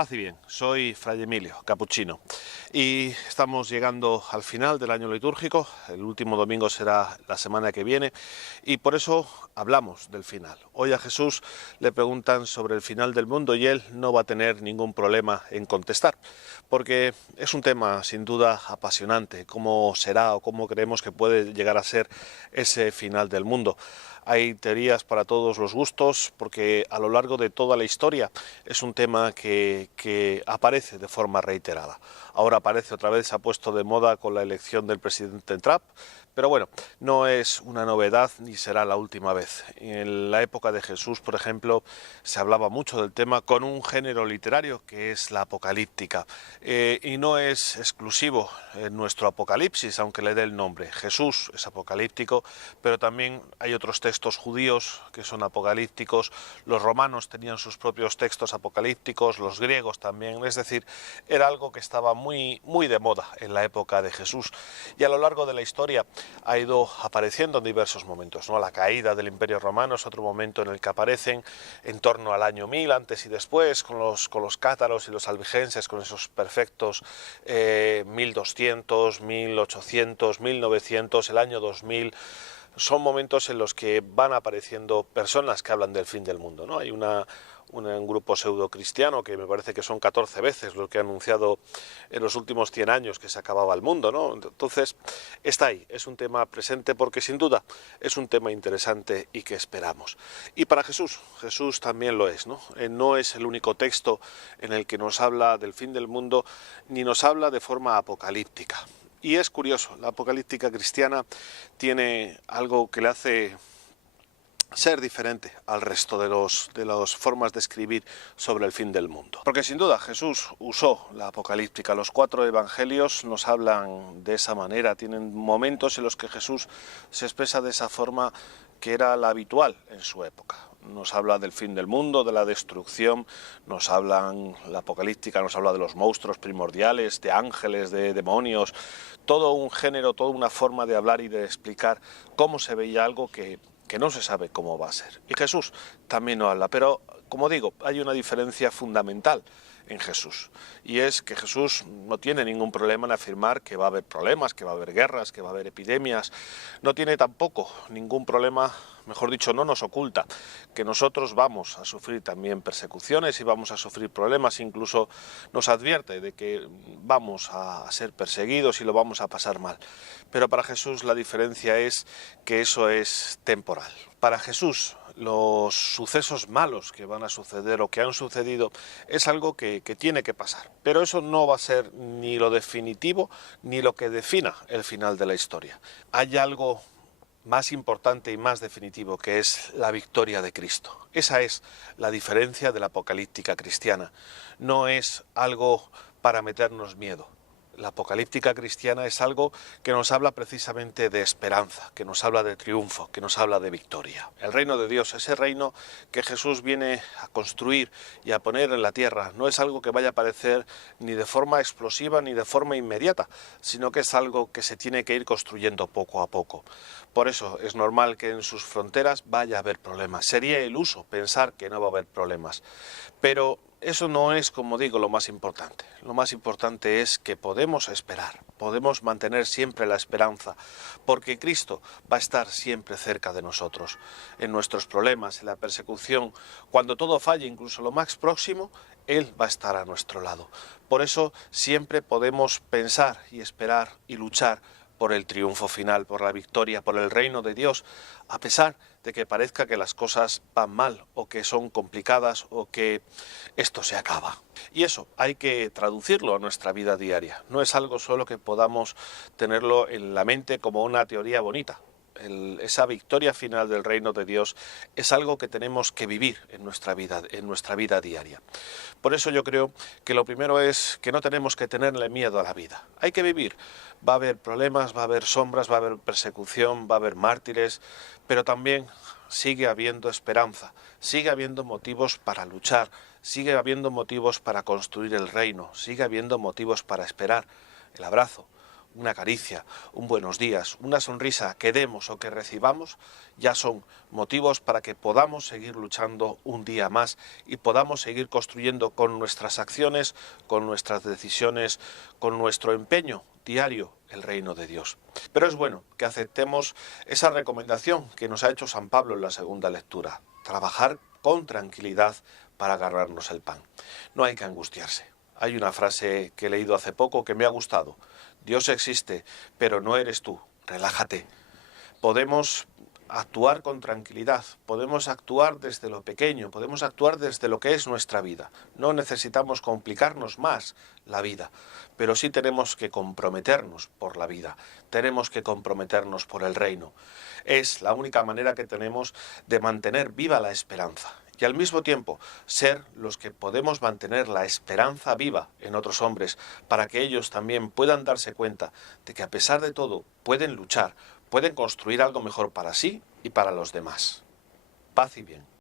Paz y bien, soy Fray Emilio, capuchino, y estamos llegando al final del año litúrgico. El último domingo será la semana que viene y por eso hablamos del final. Hoy a Jesús le preguntan sobre el final del mundo y él no va a tener ningún problema en contestar, porque es un tema sin duda apasionante, cómo será o cómo creemos que puede llegar a ser ese final del mundo. Hay teorías para todos los gustos, porque a lo largo de toda la historia es un tema que aparece de forma reiterada. Ahora aparece otra vez, se ha puesto de moda con la elección del presidente Trump, pero bueno, no es una novedad ni será la última vez. En la época de Jesús, por ejemplo, se hablaba mucho del tema con un género literario que es la apocalíptica. Y no es exclusivo en nuestro Apocalipsis, aunque le dé el nombre. Jesús es apocalíptico, pero también hay otros textos judíos que son apocalípticos. Los romanos tenían sus propios textos apocalípticos, los griegos también. Es decir, era algo que estaba muy de moda en la época de Jesús. Y a lo largo de la historia ha ido apareciendo en diversos momentos, ¿no? La caída del Imperio Romano es otro momento en el que aparecen en torno al año 1000, antes y después, con los cátaros y los albigenses, con esos perfectos 1200, 1800, 1900, el año 2000. Son momentos en los que van apareciendo personas que hablan del fin del mundo, ¿no? Hay un grupo pseudo-cristiano que me parece que son 14 veces lo que ha anunciado en los últimos 100 años que se acababa el mundo, ¿no? Entonces, está ahí, es un tema presente porque sin duda es un tema interesante y que esperamos. Y para Jesús también lo es, ¿no? No es el único texto en el que nos habla del fin del mundo, ni nos habla de forma apocalíptica. Y es curioso, la apocalíptica cristiana tiene algo que le hace ser diferente al resto de las formas de escribir sobre el fin del mundo. Porque sin duda Jesús usó la apocalíptica. Los 4 evangelios nos hablan de esa manera. Tienen momentos en los que Jesús se expresa de esa forma que era la habitual en su época. Nos habla del fin del mundo, de la destrucción, la apocalíptica nos habla de los monstruos primordiales, de ángeles, de demonios, todo un género, toda una forma de hablar y de explicar cómo se veía algo que no se sabe cómo va a ser. Y Jesús también nos habla, pero como digo, hay una diferencia fundamental en Jesús, y es que Jesús no tiene ningún problema en afirmar que va a haber problemas, que va a haber guerras, que va a haber epidemias. No tiene tampoco ningún problema, mejor dicho, no nos oculta que nosotros vamos a sufrir también persecuciones y vamos a sufrir problemas. Incluso nos advierte de que vamos a ser perseguidos y lo vamos a pasar mal. Pero para Jesús la diferencia es que eso es temporal. Para Jesús los sucesos malos que van a suceder o que han sucedido es algo que tiene que pasar, pero eso no va a ser ni lo definitivo ni lo que defina el final de la historia. Hay algo más importante y más definitivo, que es la victoria de Cristo. Esa es la diferencia de la apocalíptica cristiana. No es algo para meternos miedo. La apocalíptica cristiana es algo que nos habla precisamente de esperanza, que nos habla de triunfo, que nos habla de victoria. El reino de Dios, ese reino que Jesús viene a construir y a poner en la tierra, no es algo que vaya a aparecer ni de forma explosiva ni de forma inmediata, sino que es algo que se tiene que ir construyendo poco a poco. Por eso es normal que en sus fronteras vaya a haber problemas. Sería iluso pensar que no va a haber problemas, pero eso no es, como digo, lo más importante. Lo más importante es que podemos esperar, podemos mantener siempre la esperanza, porque Cristo va a estar siempre cerca de nosotros, en nuestros problemas, en la persecución. Cuando todo falle, incluso lo más próximo, Él va a estar a nuestro lado. Por eso siempre podemos pensar y esperar y luchar por el triunfo final, por la victoria, por el reino de Dios, a pesar de que parezca que las cosas van mal o que son complicadas o que esto se acaba. Y eso hay que traducirlo a nuestra vida diaria. No es algo solo que podamos tenerlo en la mente como una teoría bonita. Esa victoria final del reino de Dios es algo que tenemos que vivir en nuestra vida diaria. Por eso yo creo que lo primero es que no tenemos que tenerle miedo a la vida. Hay que vivir. Va a haber problemas, va a haber sombras, va a haber persecución, va a haber mártires, pero también sigue habiendo esperanza, sigue habiendo motivos para luchar, sigue habiendo motivos para construir el reino, sigue habiendo motivos para esperar el abrazo una caricia, un buenos días, una sonrisa que demos o que recibamos, ya son motivos para que podamos seguir luchando un día más y podamos seguir construyendo con nuestras acciones, con nuestras decisiones, con nuestro empeño diario el reino de Dios. Pero es bueno que aceptemos esa recomendación que nos ha hecho San Pablo en la segunda lectura: trabajar con tranquilidad para ganarnos el pan. No hay que angustiarse. Hay una frase que he leído hace poco que me ha gustado: Dios existe, pero no eres tú. Relájate. Podemos actuar con tranquilidad, podemos actuar desde lo pequeño, podemos actuar desde lo que es nuestra vida. No necesitamos complicarnos más la vida, pero sí tenemos que comprometernos por la vida, tenemos que comprometernos por el reino. Es la única manera que tenemos de mantener viva la esperanza y al mismo tiempo ser los que podemos mantener la esperanza viva en otros hombres, para que ellos también puedan darse cuenta de que a pesar de todo pueden luchar, pueden construir algo mejor para sí y para los demás. Paz y bien.